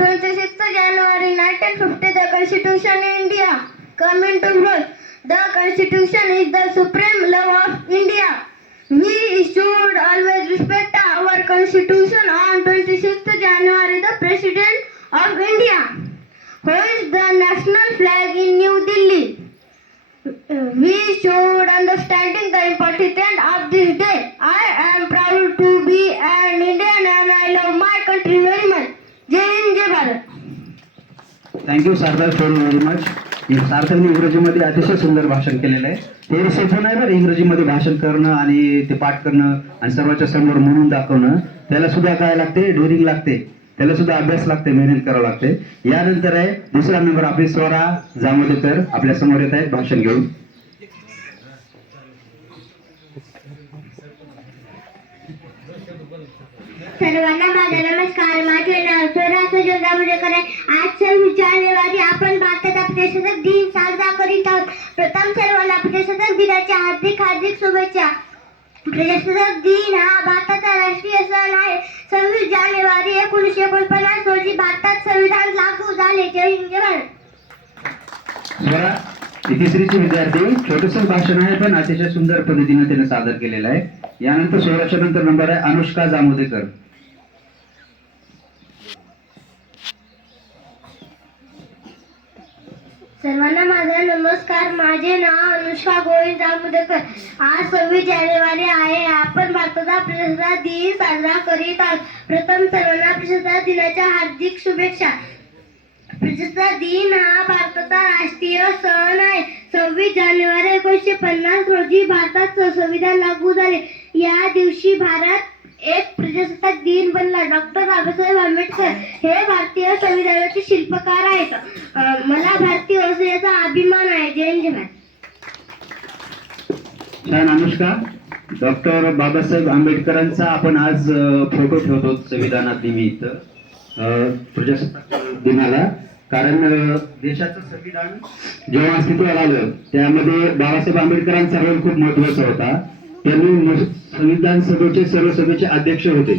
26th January 1950, the Constitution of India come into force. The Constitution is the supreme law of India. We should always respect our Constitution. On 26th January, the President of India hoists the national flag in New Delhi. We should understanding the importance of this day. I am proud to be an Indian thank you Sarthak for very much सार्थकने इंग्रजीमध्ये अतिशय सुंदर भाषण केलेलं आहे. ते सोपं नाही बरं इंग्रजीमध्ये भाषण करणं आणि ते पाठ करणं आणि सर्वांच्या समोर म्हणून दाखवणं. त्याला सुद्धा काय लागते? डोरिंग लागते. त्याला सुद्धा अभ्यास लागते मेहनत करावं लागते. यानंतर आहे दुसरा नंबर आपले स्वरा जामोदेकर आपल्यासमोर येत आहेत भाषण घेऊन. सर्वांना माझा नमस्कार. माझे नाव स्वराज सुजय जांभूळकर आहे. आज सव्वीस जानेवारी आपण भारतात प्रजासत्ताक दिन साजरा करीत आहोत. प्रथम सर्वांना प्रजासत्ताक दिनाच्या हार्दिक हार्दिक शुभेच्छा. प्रजासत्ताक दिन हा भारताचा राष्ट्रीय सण आहे. सव्वीस जानेवारी एकोणीसशे एकोणपन्नास रोजी भारतात संविधान लागू झाले. जय हिंद जय तिसरीचे विद्यार्थी छोटस भाषण आहे पण अतिशय सुंदर पद्धतीने त्याने सादर केलेलं आहे. यानंतर सोळाच्या नंतर नंबर आहे अनुष्का जामोदेकर. सर्वांना माझा नमस्कार. माझे नाव अनुष्का गोविंद जांभूळकर आज सव्वीस जानेवारी आहे. आपण भारताचा प्रजासत्ताक दिन साजरा करीत आहोत. प्रथम सर्वांना प्रजासत्ताक दिनाच्या हार्दिक शुभेच्छा. प्रजासत्ताक दिन हा भारताचा राष्ट्रीय सण आहे. सव्वीस जानेवारी एकोणीसशे पन्नास रोजी भारतात संविधान लागू झाले. या दिवशी भारत एक प्रजासत्ताक दिन बनला. डॉक्टर बाबासाहेब आंबेडकर हे भारतीय संविधानाचे शिल्पकार आहेत. मला भारतीय असल्याचा अभिमान आहे. जय हिंद छान अनुष्का. डॉक्टर बाबासाहेब आंबेडकरांचा आपण आज फोटो ठेवतो संविधानात निमित्त प्रजासत्ताक दिनाला. कारण देशाचं संविधान जेव्हा अस्तित्वात आलं त्यामध्ये बाबासाहेब आंबेडकरांचा रोल खूप महत्त्वाचा होता. त्यांनी संविधान सभेचे सर्व सभेचे अध्यक्ष होते.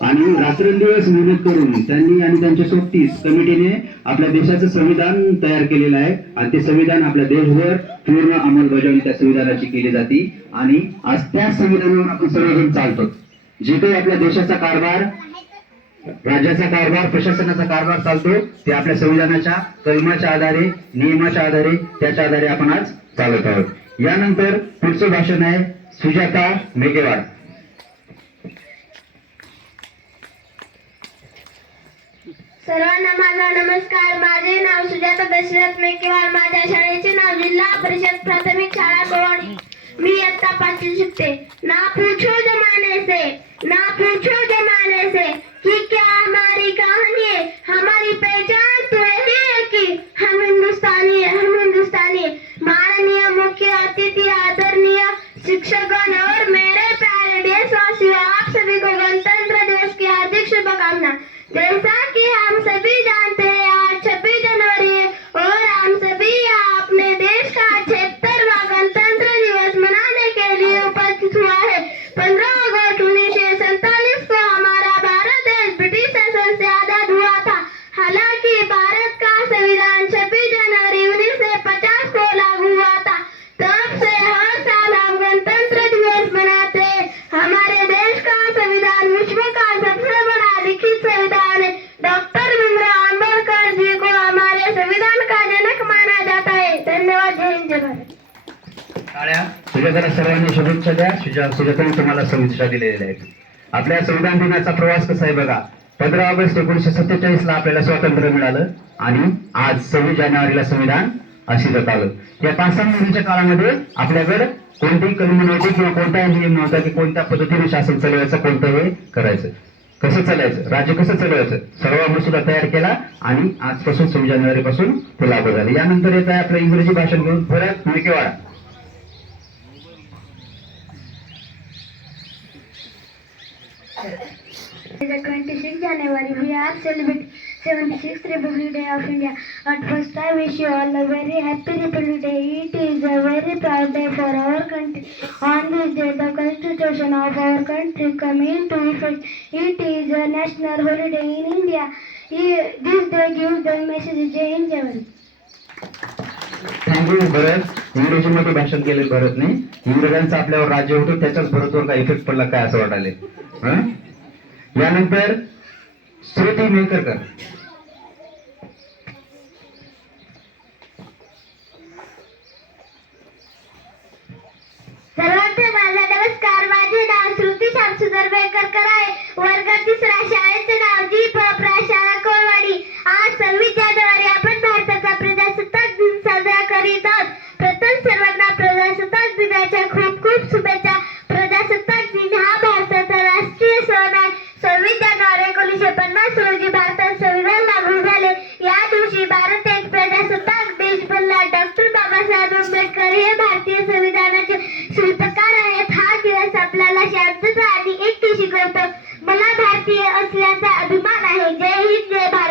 आणि रात्रंदिवस मेहनत करून त्यांनी आणि त्यांच्या सोबतीस कमिटीने आपल्या देशाचं संविधान तयार केलेलं आहे. आणि ते संविधान आपल्या देशभर पूर्ण अंमलबजावणी त्या संविधानाची केली जाते. आणि आज त्या संविधानावर आपण सर्वजण चालतो. जे काही आपल्या देशाचा कारभार राज्याचा कारभार प्रशासनाचा कारभार चालतो ते आपल्या संविधानाच्या कलमाच्या आधारे नियमाच्या आधारे त्याच्या आधारे आपण आज चालत आहोत. यानंतर पुढचं भाषण आहे. सुजाता मेघेवाड सर्वांना माझा नमस्कार. माझे नाव सुजाता दशरथ मेकेवार माझ्या शाळेचे नाव जिल्हा परिषद प्राथमिक शाळा कोवाडी मी इयत्ता पाचवी शिकते. ना पूछो जमा से ना पूछो जमाने से कि क्या हमारी कहानी है हमारी पहचान तो यही है कि हम हिंदुस्तानी है हम हिंदुस्तानी है माननीय मुख्य अतिथि आदरणीय शिक्षकगण और मेरे प्यारे देशवासियों आप सभी को गणतंत्र दिवस की हार्दिक शुभकामना जैसा कि हम सभी जानते हैं आज छब्बीस जनवरी है और हम सभी यहाँ अपने देश का छिहत्तरवा गणतंत्र दिवस मनाने के लिए उपस्थित हुआ है पंद्रह अगस्त उन्नीस सौ सैतालीस को हमारा भारत देश ब्रिटिश शासन से आजाद हुआ था हालांकि भारत का संविधान छब्बीस जनवरी उन्नीस सौ पचास को लागू हुआ था तब से हर साल हम गणतंत्र दिवस मनाते हैं हमारे देश का संविधान विश्व का सबसे बड़ा लिखित संविधान है डॉक्टर भीमराव अम्बेडकर जी को हमारे संविधान का जनक माना जाता है धन्यवाद जय हिंद जय भारत टाळ्या सुजाताला सर्वांनी शुभेच्छा द्या सुजा सुजाताने तुम्हाला शुभेच्छा दिलेल्या आहेत. आपल्या संविधान दिनाचा प्रवास कसा आहे बघा. पंधरा ऑगस्ट एकोणीशे सत्तेचाळीस ला आपल्याला स्वातंत्र्य मिळालं आणि आज सव्वीस जानेवारीला संविधान अस्तित्वात आलं या पाच सहा महिन्याच्या काळामध्ये आपल्याकडे कोणतीही कलम नव्हती किंवा कोणताही नियम नव्हता की कोणत्या पद्धतीने शासन चालवायचं कोणतं हे करायचं. कसं चालायचं राज्य कसं चालवायचं? सर्व मसुदा तयार केला आणि आजपासून सव्वीस जानेवारी पासून ते लागू झाले. यानंतर येत आहे आपलं इंग्रजी भाषण घेऊन. फरक Mulkewada The 26th January, we are celebrating 76th Republic Day of India. At first, I wish you all a very happy Republic Day. It is a very proud day for our country. On this day, the Constitution of our country came into effect. It is a national holiday in India. this day gives the message Jai Hind Jai thank you Bharat इंग्रजीमध्ये भाषण केले भरतने इंग्रजांचा आपल्यावर राज्य होतं त्याच्याच भरतवर काय effect पडला काय असं वाटायला यानंतर श्रुती मेकरकर. सर्वांचे माझा नमस्कार. माझे नाव श्रुती श्यामसुंदर बेकरकर आहे. वर्ग तिसरा शाळेचे नाव जी प कोळवाडी. आज सव्वीस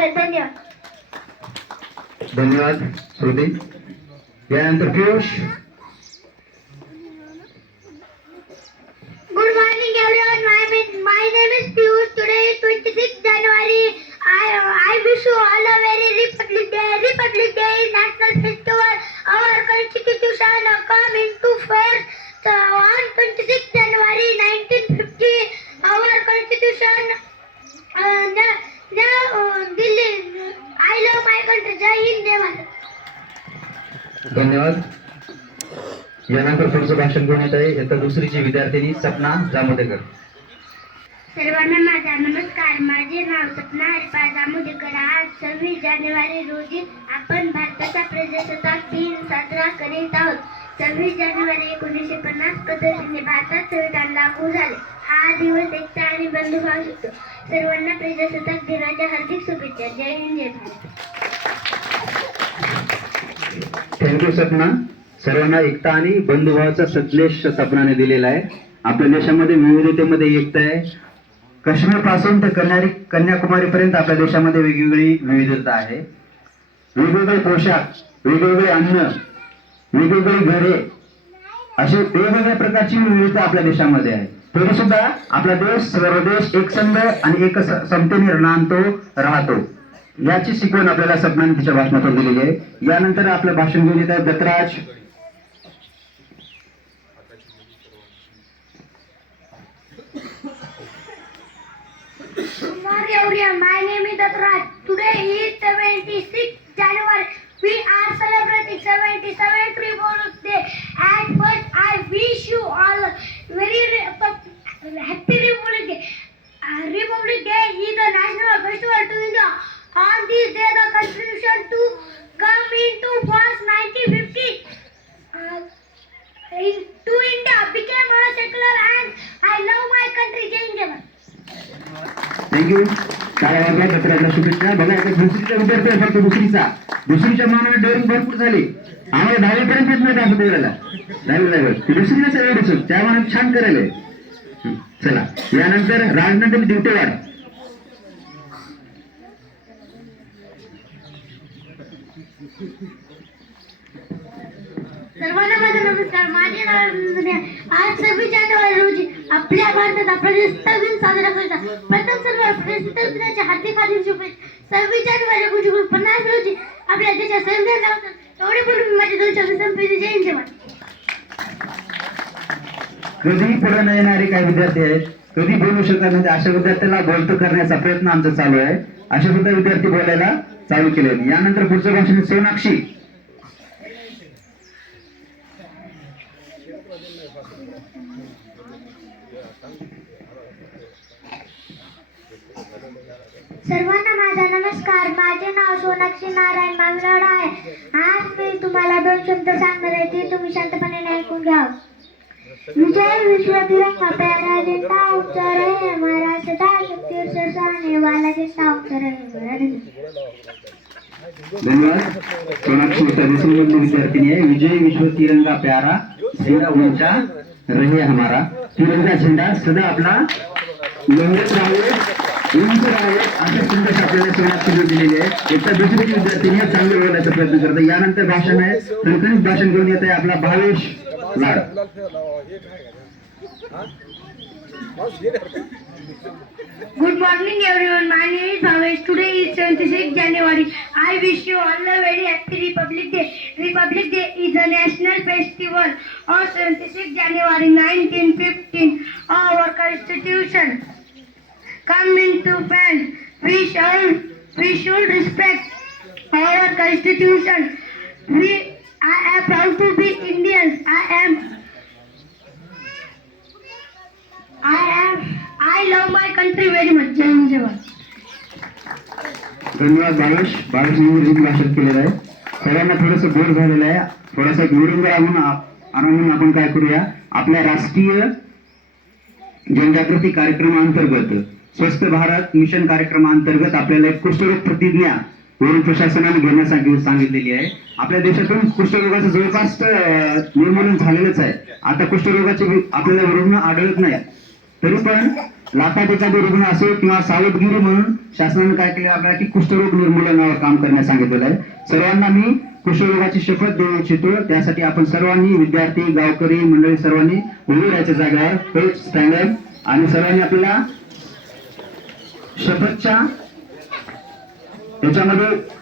जय भारत धन्यवाद श्रुती यानंतर Piyush Good morning, everyone. My, name- my name is Piyush. Today is 26th January. I, I wish you all a very Republic Day. Republic Day is national festival. Our constitution uh, come into force so on 26th January 1950. Our constitution, uh, the, the, uh, Delhi, I love my country. Jai Hind, Jai Bharat. धन्यवाद यानंतर पुढचं भाषण घेऊन येत आहे इयत्ता दुसरीची विद्यार्थिनी सपना जामोदेकर सर्वांना माझा नमस्कार. माझे नाव सपना हरिपाल जामुदेकर आज सव्वीस जानेवारी रोजी आपण भारताचा प्रजासत्ताक दिन साजरा करीत आहोत. सव्वीस जानेवारी एकोणीसशे पन्नास पद्धतीने भारतात संविधान लागू झाले. हा दिवस एकता आणि बंधुभाव शिकतो सर्वांना प्रजासत्ताक दिनाच्या हार्दिक शुभेच्छा. जय हिंद जय भारत. Thank you Sapna. सर्वांना एकता आणि बंधुभावाचा संदेश सपनाने दिलेला आहे. आपल्या देशामध्ये विविधतेमध्ये एकता आहे. काश्मीरपासून ते कन्यारी कन्याकुमारी पर्यंत आपल्या देशामध्ये वेगवेगळी विविधता आहे. वेगवेगळे पोशाख वेगवेगळे अन्न वेगवेगळी घरे असे वेगवेगळ्या प्रकारची विविधता आपल्या देशामध्ये आहे. तरी सुद्धा आपला देश सर्व देश एकसंध आणि एक समतेने नांदतो राहतो. याची शिकवण आपल्याला सपनाने तिच्या भाषणातून दिलेली आहे. यानंतर आपलं भाषण घेऊन येत आहे Dattaraj. Good morning, everyone. My name is Datraj. Today is 26th January. We are celebrating 77th Republic Day. And first, I wish you all very re- p- happy Republic Day. Uh, Republic Day is a national festival to India. On this day, the Constitution to come into force 1950. Uh, in- to India became a secular and I love my country. Jai Hind, thank you काय वाजवा दत्तराजला शुभेच्छा. बघा आता दुसरीचा विद्यार्थी आहे फक्त दुसरीचा. दुसरीच्या मानाने डेअरिंग भरपूर झाली. आम्हाला दहावीपर्यंत येत नाही दाखवतो वेळेला दहावी ड्रायव्हर ती दुसरीला सगळं दिसून त्या मानाने छान करायला हे. चला. यानंतर राजनंदन दिवटेवाड Thank you. सर्वांना माझा नमस्कार माझे नाव आज सव्वीस जानेवारी रोजी आपल्या भारतात प्रजासत्ताक दिन साजरा करतात प्रथम सर्व प्रजासत्ताक दिनाच्या हार्दिक हार्दिक शुभेच्छा. सव्वीस जानेवारी एकोणीसशे पन्नास रोजी आपल्या देशात संविधान लावतात एवढे बोलून माझे दोन शब्द संपले जय हिंद जय कधी पुढे न येणारे काही विद्यार्थी आहेत कधी बोलू शकत नाही अशा विद्यार्थ्याला बोलतो करण्याचा प्रयत्न आमचा चालू आहे. अशा सुद्धा विद्यार्थी बोलायला चालू केले यानंतर पुढचं भाषण सोनाक्षी. सर्वांना माझा नमस्कार. माझे नाव सोनाक्षी नारायण आहे. आज मी तुम्हाला दोन शब्द सांगणार आहे, ते तुम्ही शांतपणे ऐकून घ्या. विजय विश्व तिरंगा प्यारा झंडा रहे हमारा सदा शक्ति वाला झंडा रहे धन्यवाद. सोनाक्षी विद्यार्थिनी आहे. विजय विश्व तिरंगा प्यारा. झेंडा ऊँचा रहे हमारा. तिरंगा झेंडा. सदा आपला. लहरत राहावे विविध आंतरसंघ आपल्याला आहे एकदा दुसरी आपला Bhavesh good morning everyone my name is Bhavesh today is seventh six January I wish you all the very happy republic day republic day is a national festival of seventh six January nineteen fifteen of our come into pen. We shall we should respect our Constitution. We I am proud to be Indians. I am I am I love my country very much. Jai Hind जय भारत. धन्यवाद बाळेश बाळेश इंग्रजी भाषेत केलेलं आहे सगळ्यांना थोडस bore झालेलं आहे थोडासा एक आणून आप- आणून आपण काय करूया आपल्या राष्ट्रीय जनजागृती कार्यक्रमाअंतर्गत स्वस्थ भारत मिशन कार्यक्रमाअंतर्गत आपल्याला एक कुष्ठरोग प्रतिज्ञा वरून प्रशासनाने घेण्यास सांगितलेली आहे. आपल्या देशातून कुष्ठरोगाचं जवळपास निर्मूलन झालेलंच आहे. आता कुष्ठरोगाचे आपल्याला रुग्ण आढळत नाही तरी पण लाखात एखादी रुग्ण असो किंवा सावधगिरी म्हणून शासनाने काय केलं? आपल्याला की कुष्ठरोग निर्मूलनावर काम करण्यास सांगितलेलं आहे. सर्वांना मी कुष्ठरोगाची शपथ देऊ इच्छितो. त्यासाठी आपण सर्वांनी विद्यार्थी गावकरी मंडळी सर्वांनी उभे राहायच्या जागेवर स्टँड आणि सर्वांनी आपल्याला शपथच्या याच्यामध्ये